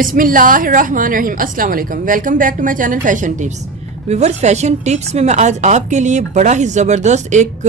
बिस्मिल्लाहिर्रहमानिर्रहीम अस्सलाम वालेकुम। Welcome back to my channel fashion tips. Viewers, fashion tips में मैं आज आपके लिए बड़ा ही ज़बरदस्त एक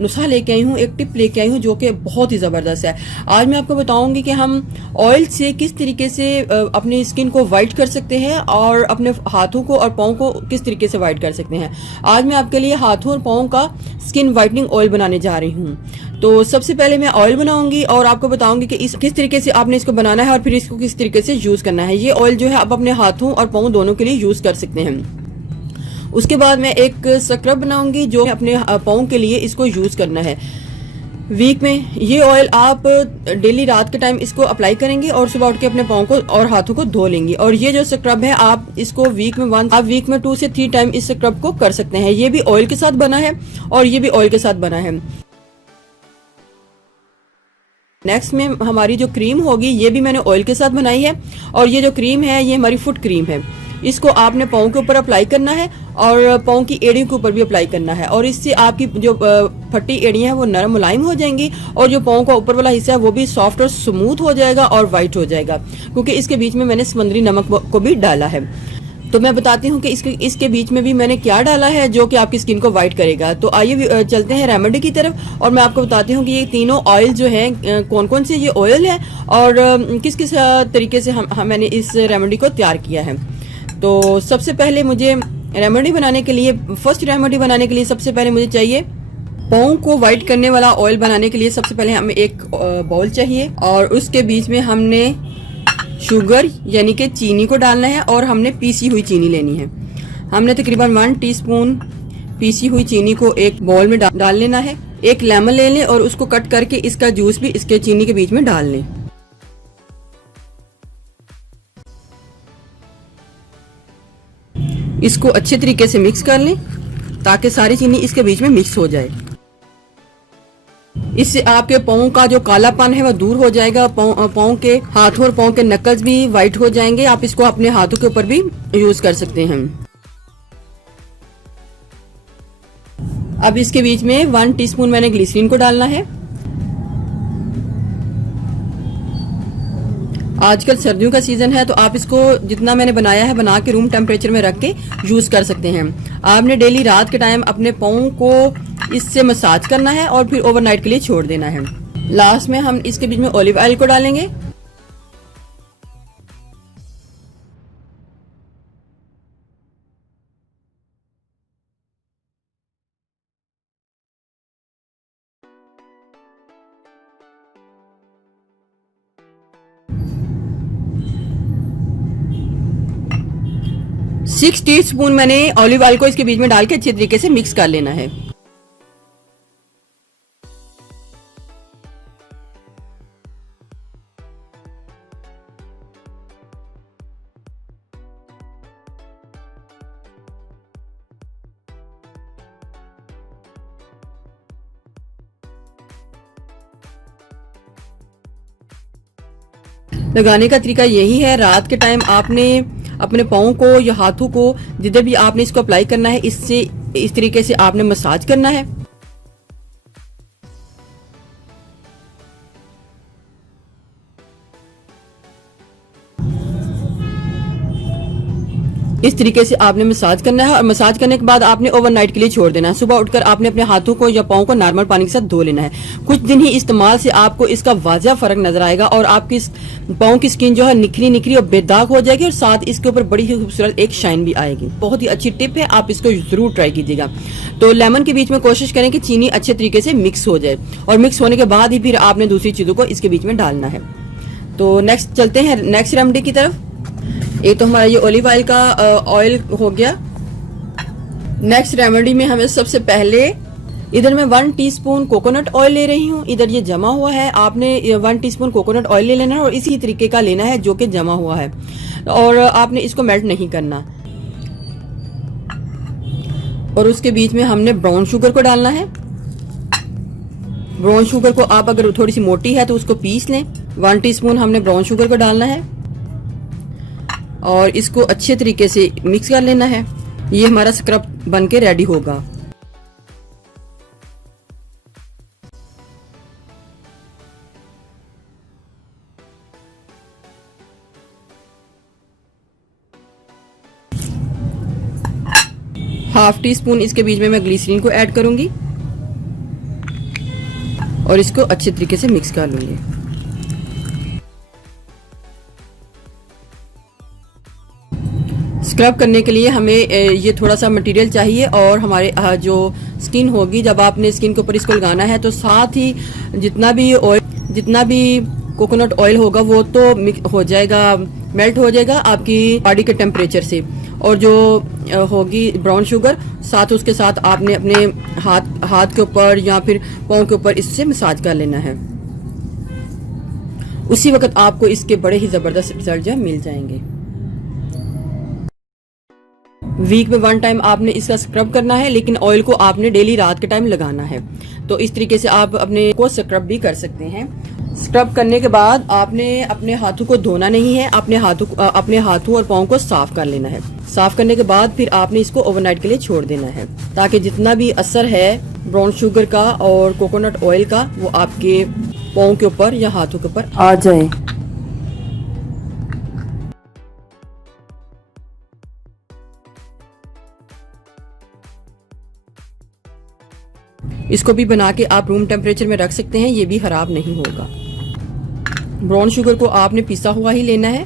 नुस्खा लेके आई हूँ, एक टिप लेके आई हूँ जो कि बहुत ही ज़बरदस्त है। आज मैं आपको बताऊंगी कि हम ऑयल से किस तरीके से अपनी स्किन को वाइट कर सकते हैं और अपने हाथों को और पाँव को किस तरीके से वाइट कर सकते हैं। आज मैं आपके लिए हाथों और पाँव का स्किन वाइटनिंग ऑयल बनाने जा रही हूँ। तो सबसे पहले मैं ऑयल बनाऊंगी और आपको बताऊंगी कि किस तरीके से आपने इसको बनाना है और फिर इसको किस तरीके से यूज करना है। ये ऑयल जो है आप अपने हाथों और पाँव दोनों के लिए यूज कर सकते हैं। उसके बाद मैं एक स्क्रब बनाऊंगी जो अपने पाँव के लिए इसको यूज करना है। वीक में ये ऑयल आप डेली रात के टाइम इसको अप्लाई करेंगे और सुबह उठ के अपने पाँव को और हाथों को धो लेंगी। और ये जो स्क्रब है आप इसको वीक में 2 से 3 टाइम इस स्क्रब को कर सकते हैं। ये भी ऑयल के साथ बना है और ये भी ऑयल के साथ बना है। नेक्स्ट में हमारी जो क्रीम होगी ये भी मैंने ऑयल के साथ बनाई है और ये जो क्रीम है ये हमारी फुट क्रीम है। इसको आपने पाँव के ऊपर अप्लाई करना है और पाँव की एड़ियों के ऊपर भी अप्लाई करना है और इससे आपकी जो फटी एड़ियां हैं वो नरम मुलायम हो जाएंगी और जो पाँव का ऊपर वाला हिस्सा है वो भी सॉफ्ट और स्मूथ हो जाएगा और वाइट हो जाएगा, क्योंकि इसके बीच में मैंने समुद्री नमक को भी डाला है। तो मैं बताती हूँ कि इसके बीच में भी मैंने क्या डाला है जो कि आपकी स्किन को वाइट करेगा। तो आइए चलते हैं रेमेडी की तरफ और मैं आपको बताती हूँ कि ये तीनों ऑयल जो है कौन कौन से ये ऑयल है और किस किस तरीके से मैंने इस रेमेडी को तैयार किया है। तो सबसे पहले मुझे रेमेडी बनाने के लिए सबसे पहले मुझे चाहिए पाँव को वाइट करने वाला ऑयल। बनाने के लिए सबसे पहले हमें एक बाउल चाहिए और उसके बीच में हमने शुगर यानी कि चीनी को डालना है और हमने पीसी हुई चीनी लेनी है। हमने तकरीबन 1 टीस्पून पीसी हुई चीनी को एक बाउल में डाल लेना है। एक लेमन ले लें और उसको कट करके इसका जूस भी इसके चीनी के बीच में डाल लें। इसको अच्छे तरीके से मिक्स कर लें ताकि सारी चीनी इसके बीच में मिक्स हो जाए। इससे आपके पाँव का जो कालापन है वह दूर हो जाएगा। पाँव के हाथों और पाँव के नकल्स भी वाइट हो जाएंगे। आप इसको अपने हाथों के ऊपर भी यूज कर सकते हैं। अब इसके बीच में 1 टीस्पून मैंने ग्लिसरीन को डालना है। आजकल सर्दियों का सीजन है तो आप इसको जितना मैंने बनाया है बना के रूम टेम्परेचर में रख के यूज कर सकते हैं। आपने डेली रात के टाइम अपने पाँव को इससे मसाज करना है और फिर ओवरनाइट के लिए छोड़ देना है। लास्ट में हम इसके बीच में ऑलिव ऑयल को डालेंगे। सिक्स टीस्पून मैंने ऑलिव ऑयल को इसके बीच में डाल के अच्छे तरीके से मिक्स कर लेना है। लगाने का तरीका यही है, रात के टाइम आपने अपने पाँव को या हाथों को जिधर भी आपने इसको अप्लाई करना है इससे इस तरीके से आपने मसाज करना है। इस तरीके से आपने मसाज करना है और मसाज करने के बाद आपने ओवरनाइट के लिए छोड़ देना है। सुबह उठकर आपने अपने हाथों को या पाँव को नॉर्मल पानी के साथ धो लेना है। कुछ दिन ही इस्तेमाल से आपको इसका वाज़िह फर्क नजर आएगा और आपकी पाँव की स्किन जो है निखरी और बेदाग हो जाएगी और साथ इसके ऊपर बड़ी ही खूबसूरत एक शाइन भी आएगी। बहुत ही अच्छी टिप है, आप इसको जरूर ट्राई कीजिएगा। तो लेमन के बीच में कोशिश करें कि चीनी अच्छे तरीके से मिक्स हो जाए और मिक्स होने के बाद ही फिर आपने दूसरी चीजों को इसके बीच में डालना है। तो नेक्स्ट चलते हैं नेक्स्ट रेमेडी की तरफ। ये तो हमारा ये ऑलिव ऑयल का ऑयल हो गया। नेक्स्ट रेमेडी में हमें सबसे पहले इधर मैं 1 टीस्पून कोकोनट ऑयल ले रही हूँ। इधर ये जमा हुआ है, आपने 1 टीस्पून कोकोनट ऑयल ले लेना है और इसी तरीके का लेना है जो कि जमा हुआ है और आपने इसको मेल्ट नहीं करना। और उसके बीच में हमने ब्राउन शुगर को डालना है। ब्राउन शुगर को आप अगर थोड़ी सी मोटी है तो उसको पीस लें। 1 टीस्पून हमने ब्राउन शुगर को डालना है और इसको अच्छे तरीके से मिक्स कर लेना है। ये हमारा स्क्रब बन के रेडी होगा। हाफ टी स्पून इसके बीच में मैं ग्लिसरीन को ऐड करूंगी और इसको अच्छे तरीके से मिक्स कर लूंगी। स्क्रब करने के लिए हमें ये थोड़ा सा मटेरियल चाहिए और हमारे जो स्किन होगी, जब आपने स्किन के ऊपर इसको लगाना है तो साथ ही जितना भी कोकोनट ऑयल होगा वो तो मिक्स हो जाएगा, मेल्ट हो जाएगा आपकी बॉडी के टेम्परेचर से। और जो होगी ब्राउन शुगर, साथ उसके साथ आपने अपने हाथ के ऊपर या फिर पाँव के ऊपर इससे मसाज कर लेना है। उसी वक्त आपको इसके बड़े ही जबरदस्त रिजल्ट जो मिल जाएंगे। वीक में 1 टाइम आपने इसका स्क्रब करना है, लेकिन ऑयल को आपने डेली रात के टाइम लगाना है। तो इस तरीके से आप अपने को स्क्रब भी कर सकते हैं। स्क्रब करने के बाद आपने अपने हाथों को धोना नहीं है, अपने हाथों और पाँव को साफ कर लेना है। साफ करने के बाद फिर आपने इसको ओवरनाइट के लिए छोड़ देना है, ताकि जितना भी असर है ब्राउन शुगर का और कोकोनट ऑयल का वो आपके पाँव के ऊपर या हाथों के ऊपर आ जाए। इसको भी बना के आप रूम टेम्परेचर में रख सकते हैं, ये भी खराब नहीं होगा। ब्राउन शुगर को आपने पिसा हुआ ही लेना है।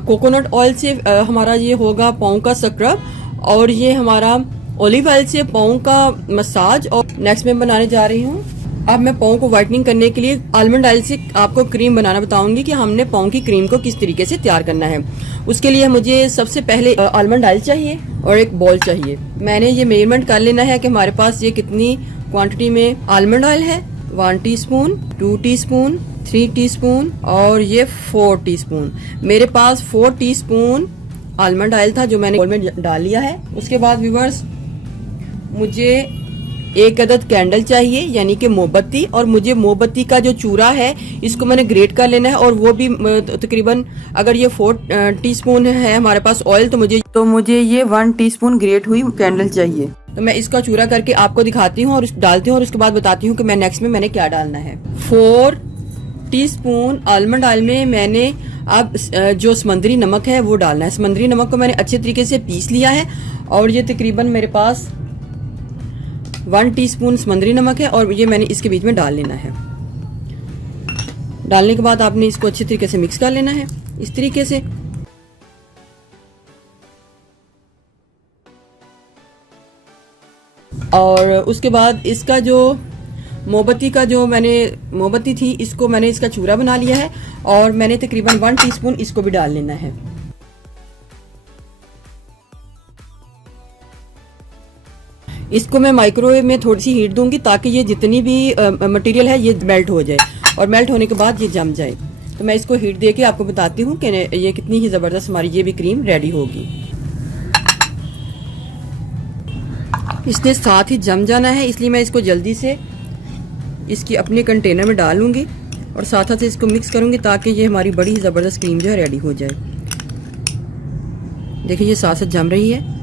कोकोनट ऑयल से हमारा ये होगा पाँव का स्क्रब, और ये हमारा ऑलिव ऑयल से पाँव का मसाज। और नेक्स्ट में बनाने जा रही हूँ, अब मैं पाँव को व्हाइटनिंग करने के लिए आलमंड ऑयल से आपको क्रीम बनाना बताऊंगी कि हमने पाँव की क्रीम को किस तरीके से तैयार करना है। उसके लिए मुझे सबसे पहले आलमंड ऑयल चाहिए और एक बॉल चाहिए। मैंने ये मेजरमेंट कर लेना है कि हमारे पास ये कितनी क्वांटिटी में आलमंड ऑयल है। 1 टीस्पून, 2 टीस्पून, 3 टीस्पून और ये 4 टीस्पून। मेरे पास 4 टीस्पून आलमंड ऑयल था जो मैंने बॉल में डाल लिया है। उसके बाद व्यूअर्स, मुझे 1 अदद कैंडल चाहिए, यानी कि मोमबत्ती। और मुझे मोमबत्ती का जो चूरा है इसको मैंने ग्रेट कर लेना है, और वो भी तकरीबन, अगर ये 4 टीस्पून है हमारे पास ऑयल, तो मुझे ये 1 टीस्पून ग्रेट हुई कैंडल चाहिए। तो मैं इसका चूरा करके आपको दिखाती हूँ और डालती हूँ, और उसके बाद बताती हूँ कि मैं नेक्स्ट में मैंने क्या डालना है। 4 टीस्पून आलमंड ऑयल में मैंने अब जो समुद्री नमक है वो डालना है। समुद्री नमक को मैंने अच्छे तरीके से पीस लिया है, और ये तकरीबन मेरे पास 1 टीस्पून समुद्री नमक है, और ये मैंने इसके बीच में डाल लेना है। डालने के बाद आपने इसको अच्छे तरीके से मिक्स कर लेना है, इस तरीके से। और उसके बाद इसका जो मोमबत्ती थी, इसको मैंने इसका चूरा बना लिया है, और मैंने तकरीबन 1 टीस्पून इसको भी डाल लेना है। इसको मैं माइक्रोवेव में थोड़ी सी हीट दूंगी, ताकि ये जितनी भी मटेरियल है ये मेल्ट हो जाए, और मेल्ट होने के बाद ये जम जाए। तो मैं इसको हीट देके आपको बताती हूँ कि ये कितनी ही ज़बरदस्त हमारी ये भी क्रीम रेडी होगी। इसने साथ ही जम जाना है, इसलिए मैं इसको जल्दी से इसकी अपने कंटेनर में डालूंगी और साथ साथ इसको मिक्स करूंगी, ताकि ये हमारी बड़ी ही ज़बरदस्त क्रीम जो है रेडी हो जाए। देखिए ये साथ साथ जम रही है।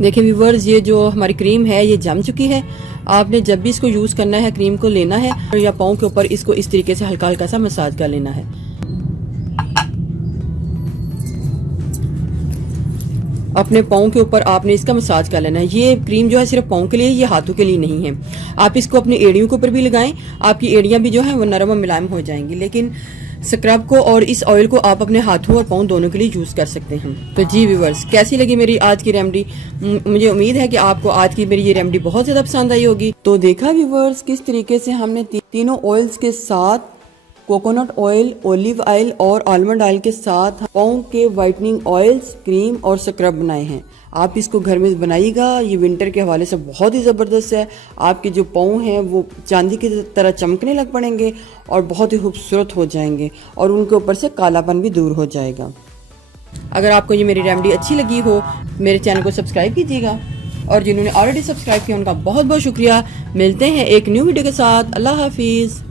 देखिए व्यूवर्स, ये जो हमारी क्रीम है ये जम चुकी है। आपने जब भी इसको यूज़ करना है, क्रीम को लेना है या पाँव के ऊपर इसको इस तरीके से हल्का हल्का सा मसाज कर लेना है। अपने पाँव के ऊपर आपने इसका मसाज कर लेना है। ये क्रीम जो है सिर्फ पाँव के लिए, ये हाथों के लिए नहीं है। आप इसको अपनी एड़ियों के ऊपर भी लगाएं, आपकी एड़ियाँ भी जो है वो नरम और मुलायम हो जाएंगी। लेकिन स्क्रब को और इस ऑयल को आप अपने हाथों और पाँव दोनों के लिए यूज़ कर सकते हैं। तो जी व्यूअर्स, कैसी लगी मेरी आज की रेमेडी? मुझे उम्मीद है कि आपको आज की मेरी ये रेमेडी बहुत ज़्यादा पसंद आई होगी। तो देखा व्यूअर्स किस तरीके से हमने तीनों ऑयल्स के साथ, कोकोनट ऑयल, ऑलिव ऑयल और आलमंड ऑयल के साथ पाँव के वाइटनिंग ऑयल्स, क्रीम और स्क्रब बनाए हैं। आप इसको घर में बनाइएगा, ये विंटर के हवाले से बहुत ही ज़बरदस्त है। आपके जो पाँव हैं वो चांदी की तरह चमकने लग पड़ेंगे और बहुत ही खूबसूरत हो जाएंगे, और उनके ऊपर से कालापन भी दूर हो जाएगा। अगर आपको ये मेरी रेमेडी अच्छी लगी हो, मेरे चैनल को सब्सक्राइब कीजिएगा। और जिन्होंने ऑलरेडी सब्सक्राइब किया उनका बहुत बहुत शुक्रिया। मिलते हैं एक न्यू वीडियो के साथ। अल्लाह हाफिज़।